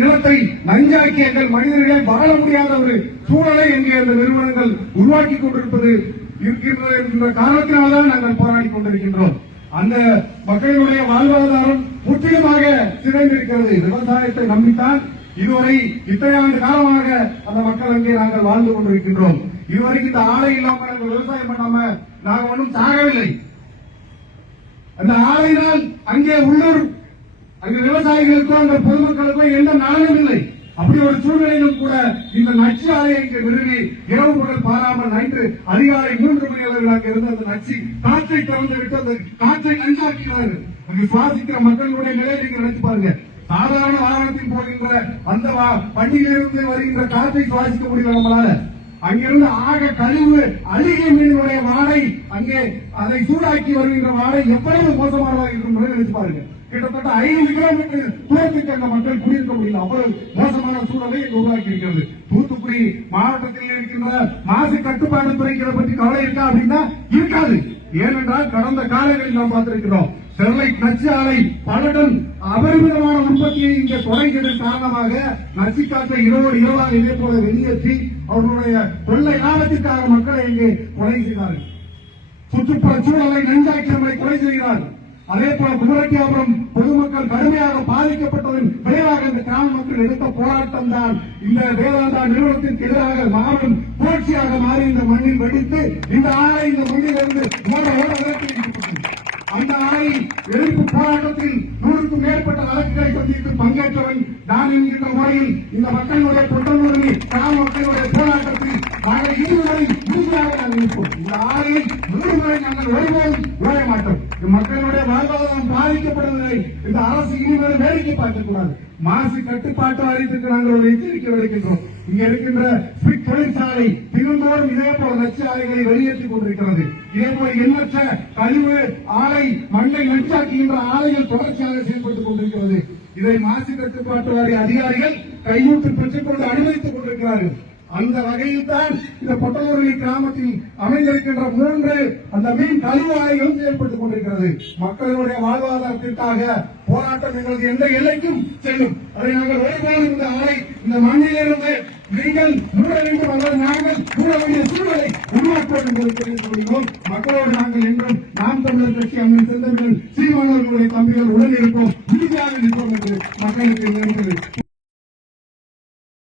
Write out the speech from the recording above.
நிலத்தை நஞ்சாக்கி எங்கள் மனிதர்களை வாழ முடியாத ஒரு சூழலை எங்கே அந்த நிறுவனங்கள் உருவாக்கி கொண்டிருப்பது இருக்கின்ற காரணத்தினால்தான் நாங்கள் போராடி கொண்டிருக்கின்றோம். அந்த மக்களுடைய வாழ்வாதாரம் முற்றிலுமாக சிதைந்திருக்கிறது. விவசாயத்தை நம்பித்தான் இதுவரை இத்தனை ஆண்டு காலமாக அந்த மக்கள் அங்கே நாங்கள் வாழ்ந்து கொண்டிருக்கின்றோம். இதுவரைக்கும் இந்த ஆலை இல்லாமல் விவசாயம் பண்ணாம நாங்கள் ஒன்றும் சாகவில்லை. அந்த ஆலையினால் அங்கே உள்ளூர் அங்கு விவசாயிகளுக்கோ அந்த பொதுமக்களுக்கோ எந்த நலனும் இல்லை. அப்படி ஒரு சூழ்நிலையிலும் கூட இந்த நச்சு ஆலையை இங்கு நிறுவி இரவு பகல் பாராமல் நைட்டு அதிகாலை 3 மணி அளவில் அங்கே இருந்த அந்த நச்சு காற்றை திறந்து விட்டு அந்த காற்றை நஞ்சாக்கிறார்கள். அங்கு சுவாசிக்கிற மக்களுடைய நிலையை நீங்க நினைச்சு பாருங்க. சாதாரண வாகனத்தில் போகின்ற அந்த வண்டியிலிருந்து வருகின்ற காற்றை சுவாசிக்க முடியல நம்மளால. அங்கிருந்து ஆக கழிவு அழுகிய மீனுடைய வாடை, அங்கே அதை சூடாக்கி வருகின்ற வாடை எவ்வளவு மோசமானதாக இருக்கும் நினைச்சு பாருங்க. கிட்டத்தட்ட 5 கிலோமீட்டர் தூரத்துக்கு அந்த மக்கள் குடியிருக்க முடியல. அவ்வளவு மோசமான சூழலை உருவாக்கி இருக்கிறது. தூத்துக்குடி மாவட்டத்தில் இருக்கின்ற மாசு கட்டுப்பாடு துறைகளை பற்றி கவலை இருக்கா அப்படின்னா இருக்காது. ஏனென்றால் கடந்த காலங்களில் நாம் பார்த்திருக்கிறோம். ஸ்டெர்லைட் நச்சு ஆலை பல டன் அபரிமிதமான உற்பத்தியை இங்கே தொடங்கியதன் காரணமாக நச்சு காற்றை இரவாக இதே போல வெளியேற்றி அவர்களுடைய கொள்ளை லாபத்திற்காக மக்களை இங்கே கொலை செய்தார்கள். சுற்றுப்புற சூழலை நஞ்சாக்கி நம்மை கொலை செய்கிறார்கள். அதே போல குமரட்டியாபுரம் பொதுமக்கள் கடுமையாக பாதிக்கப்பட்டதன் விளைவாக இந்த கிராம மக்கள் எடுத்த போராட்டம் தான் இந்த வேதாந்தா நிறுவனத்திற்கு எதிராக மாபெரும் புரட்சியாக மாறி இந்த மண்ணில் வெடித்து இந்த ஆலை இந்த மண்ணிலிருந்து அந்த ஆலை எதிர்ப்பு போராட்டத்தில் 100க்கும் மேற்பட்ட வழக்குகளை சந்தித்து பங்கேற்றவன் நான் என்கின்ற முறையில் இந்த மக்களுடைய பொட்டனூரில் கிராம மக்களுடைய போராட்டத்தில் நாங்கள் இதுவரை உறுதியாக அறிவிப்போம். இந்த ஆலையை 100 முறை நாங்கள் ஒருபோதும் நுழைய மாட்டோம். மக்களுடைய வாழ்வாதாரம் பாதிக்கப்படுவதை இந்த அரசு இனிமேல் வேடிக்கை பார்க்கக்கூடாது. மாசு கட்டுப்பாட்டு வாரியத்துக்கு நாங்கள் ஒரு எச்சரிக்கை விடுக்கின்றோம். இங்க இருக்கின்ற ஸ்பிக் தொழிற்சாலை தினந்தோறும் இதே போல நச்சு ஆலைகளை வெளியேற்றிக் கொண்டிருக்கிறது. இதே போல எண்ணற்ற கழிவு ஆலை மண்ணை நச்சாக்குகின்ற ஆலைகள் தொடர்ச்சியாக செயல்பட்டுக் கொண்டிருக்கிறது. இதை மாசு கட்டுப்பாட்டு வாரிய அதிகாரிகள் கையூட்டு பெற்றுக் கொண்டு அனுமதித்துக் கொண்டிருக்கிறார்கள். அந்த வகையில் தான் இந்த பொட்டலூரணி கிராமத்தில் அமைந்திருக்கின்ற 3 அந்த மீன் கழிவு ஆலைகளும் செயல்பட்டுக் கொண்டிருக்கிறது. மக்களுடைய வாழ்வாதாரத்திற்காக போராட்டம் எங்களது எந்த எல்லைக்கும் செல்லும். அதை நாங்கள் ஒருபோதும் இந்த ஆலை இந்த மண்ணிலிருந்து நீங்கள் மூட வேண்டும் அல்லது நாங்கள் மூட வேண்டிய சூழலை உருவாக்குவோம் என்று மக்களோடு நாங்கள் என்றும் நாம் தமிழர் கட்சி அண்ணன் செந்தமிழ் சீமானவர்களுடைய தம்பிகள் உடன் இருப்போம், உறுதியாக நிற்போம் என்று மக்களுக்கு